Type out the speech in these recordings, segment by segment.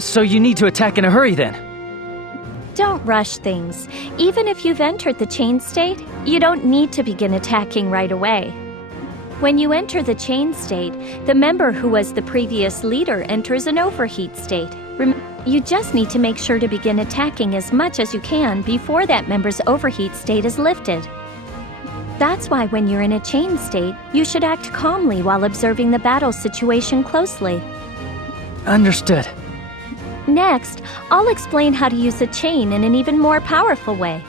So you need to attack in a hurry then? Don't rush things. Even if you've entered the chain state, you don't need to begin attacking right away. When you enter the chain state, the member who was the previous leader enters an overheat state. You just need to make sure to begin attacking as much as you can before that member's overheat state is lifted. That's why when you're in a chain state, you should act calmly while observing the battle situation closely. Understood. Next, I'll explain how to use a chain in an even more powerful way.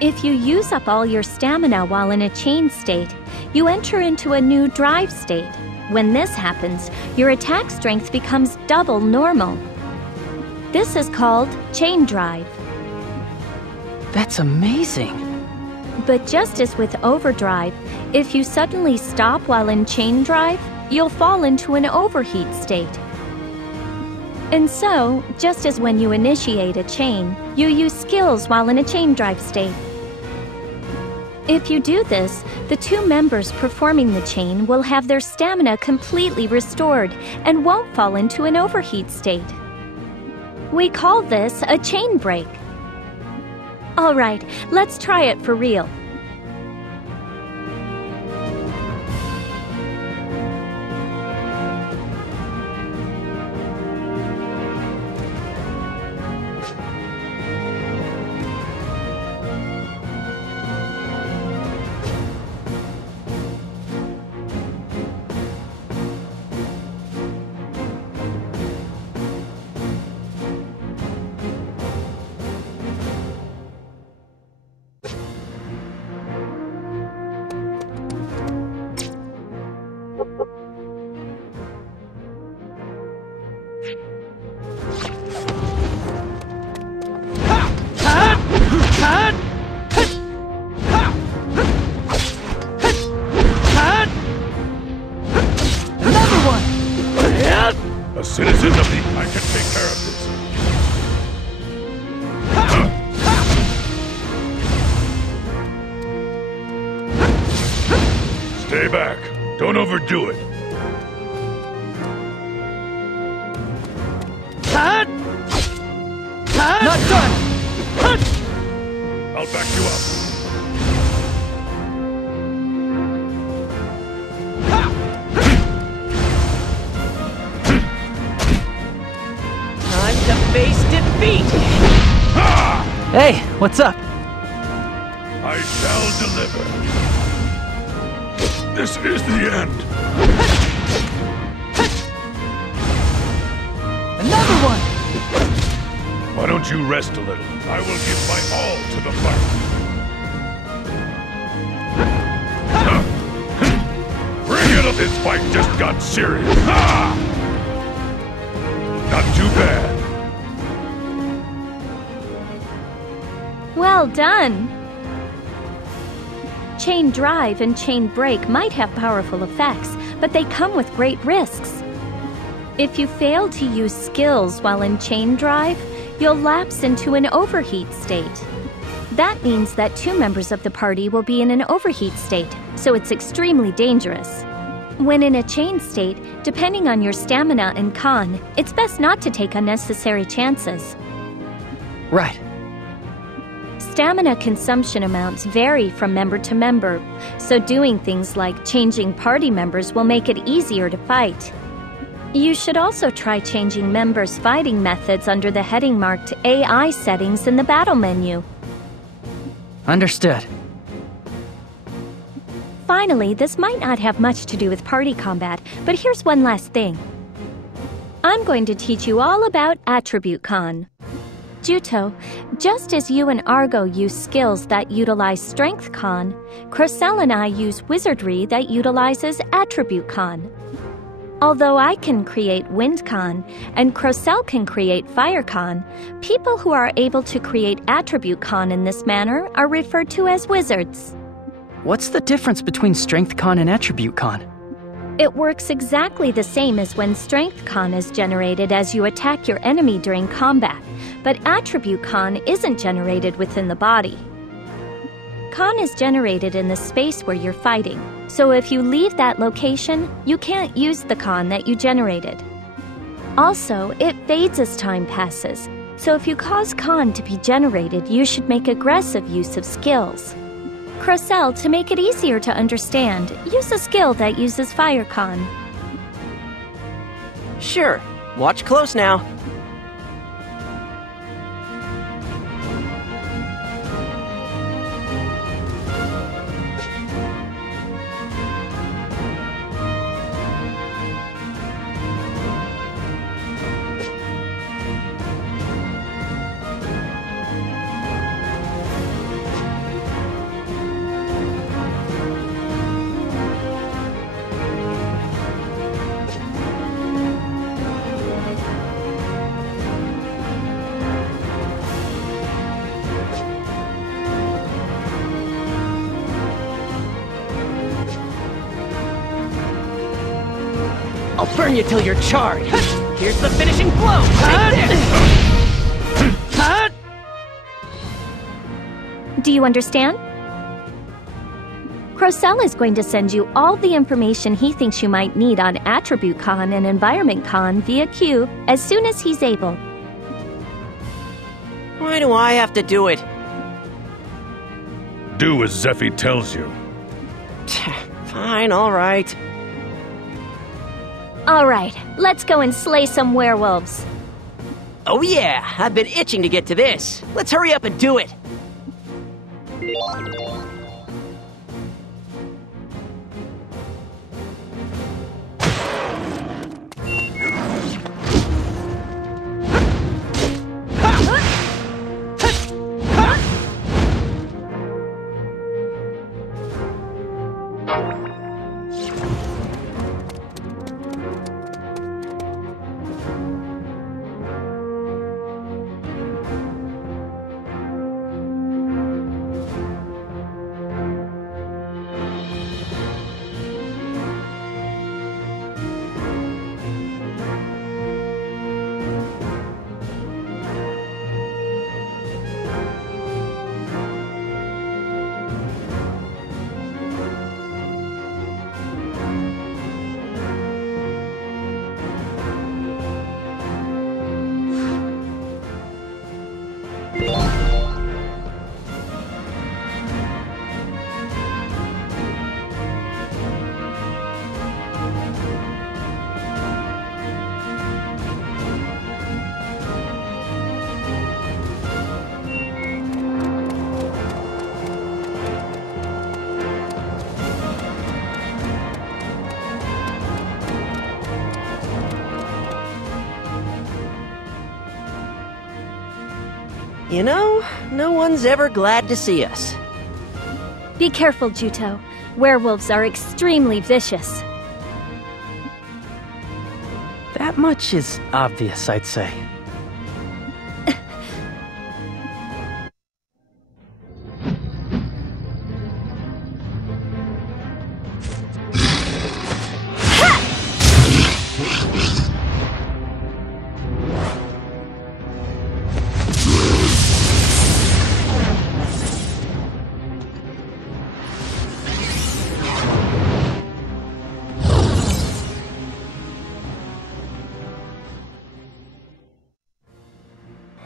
If you use up all your stamina while in a chain state, you enter into a new drive state. When this happens, your attack strength becomes double normal. This is called chain drive. That's amazing. But just as with overdrive, if you suddenly stop while in chain drive, you'll fall into an overheat state. And so, just as when you initiate a chain, you use skills while in a chain drive state. If you do this, the two members performing the chain will have their stamina completely restored and won't fall into an overheat state. We call this a chain break. All right, let's try it for real. A citizen of the... I can take care of this. Stay back. Don't overdo it. Not done! I'll back you up. Time to face defeat! Hey, what's up? I shall deliver. This is the end. Another one! Why don't you rest a little? I will give my all to the fight. Bring it up! This fight just got serious. Not too bad. Well done! Chain drive and chain break might have powerful effects, but they come with great risks. If you fail to use skills while in chain drive, you'll lapse into an overheat state. That means that two members of the party will be in an overheat state, so it's extremely dangerous. When in a chain state, depending on your stamina and con, it's best not to take unnecessary chances. Right. Stamina consumption amounts vary from member to member, so doing things like changing party members will make it easier to fight. You should also try changing members' fighting methods under the heading marked AI settings in the battle menu. Understood. Finally, this might not have much to do with party combat, but here's one last thing. I'm going to teach you all about Attribute Con. Juto, just as you and Argo use skills that utilize Strength Con, Crocell and I use Wizardry that utilizes Attribute Con. Although I can create Wind Con and Crocell can create Fire Con, people who are able to create Attribute Con in this manner are referred to as wizards. What's the difference between Strength Con and Attribute Con? It works exactly the same as when Strength Con is generated as you attack your enemy during combat, but Attribute Con isn't generated within the body. Con is generated in the space where you're fighting, so if you leave that location, you can't use the con that you generated. Also, it fades as time passes, so if you cause Con to be generated, you should make aggressive use of skills. Crocell, to make it easier to understand, use a skill that uses Fire Con. Sure. Watch close now. I'll burn you till you're charred. Here's the finishing blow. Take this. Do you understand? Crocell is going to send you all the information he thinks you might need on Attribute Con and Environment Con via Cube as soon as he's able. Why do I have to do it? Do as Zeffy tells you. Fine, all right. All right, let's go and slay some werewolves. Oh yeah, I've been itching to get to this. Let's hurry up and do it. You know, no one's ever glad to see us. Be careful, Juto. Werewolves are extremely vicious. That much is obvious, I'd say.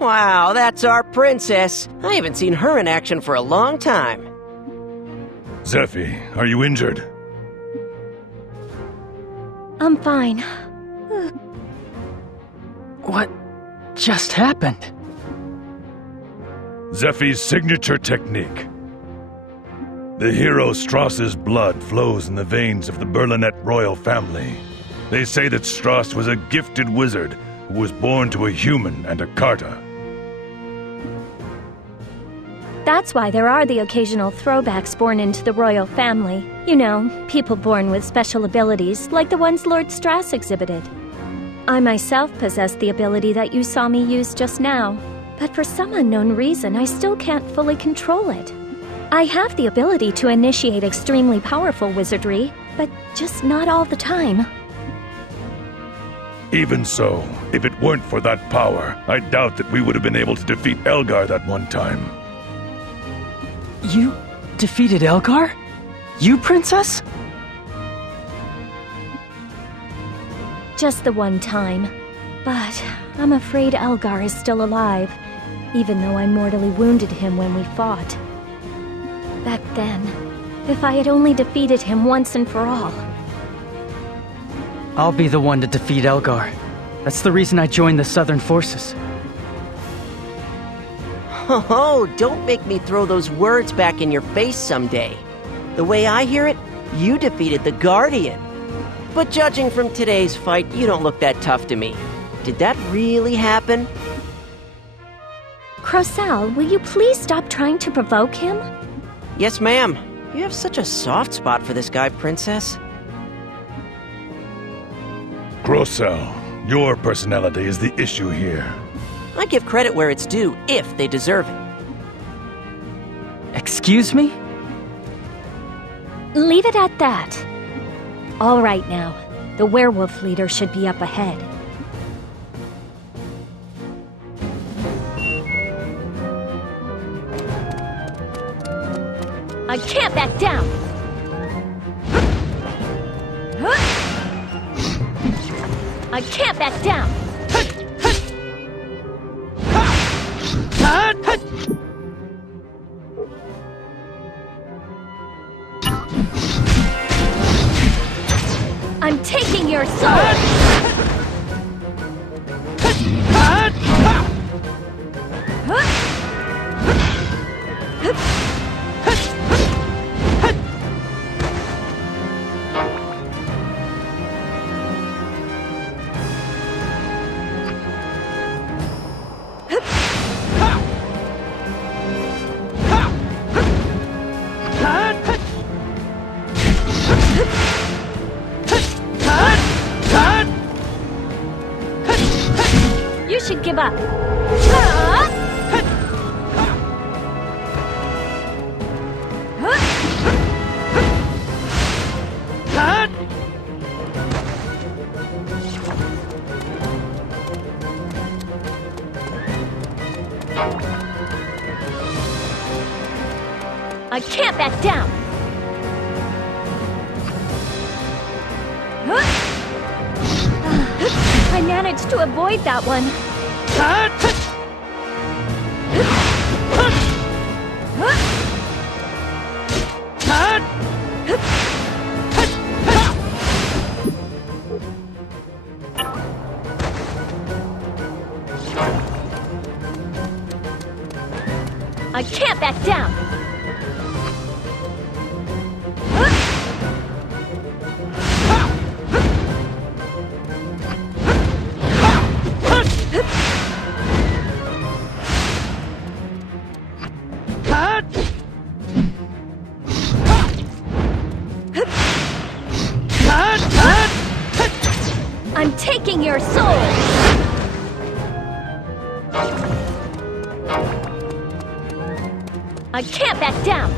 Wow, that's our princess. I haven't seen her in action for a long time. Zeffy, are you injured? I'm fine. What just happened? Zeffy's signature technique. The hero Strauss's blood flows in the veins of the Berlinet royal family. They say that Strauss was a gifted wizard who was born to a human and a Carta. That's why there are the occasional throwbacks born into the royal family. You know, people born with special abilities, like the ones Lord Strauss exhibited. I myself possess the ability that you saw me use just now, but for some unknown reason, I still can't fully control it. I have the ability to initiate extremely powerful wizardry, but just not all the time. Even so, if it weren't for that power, I doubt that we would have been able to defeat Elgar that one time. You defeated Elgar? You, Princess? Just the one time. But I'm afraid Elgar is still alive, even though I mortally wounded him when we fought. Back then, if I had only defeated him once and for all. I'll be the one to defeat Elgar. That's the reason I joined the Southern Forces. Oh, don't make me throw those words back in your face someday. The way I hear it, you defeated the Guardian. But judging from today's fight, you don't look that tough to me. Did that really happen? Crocell, will you please stop trying to provoke him? Yes, ma'am. You have such a soft spot for this guy, Princess. Crocell, your personality is the issue here. I give credit where it's due, if they deserve it. Excuse me? Leave it at that. All right now, the werewolf leader should be up ahead. I can't back down! I can't back down! I'm taking your soul! You should give up. I can't back down. I managed to avoid that one. I can't back down. I'm taking your soul! I can't back down!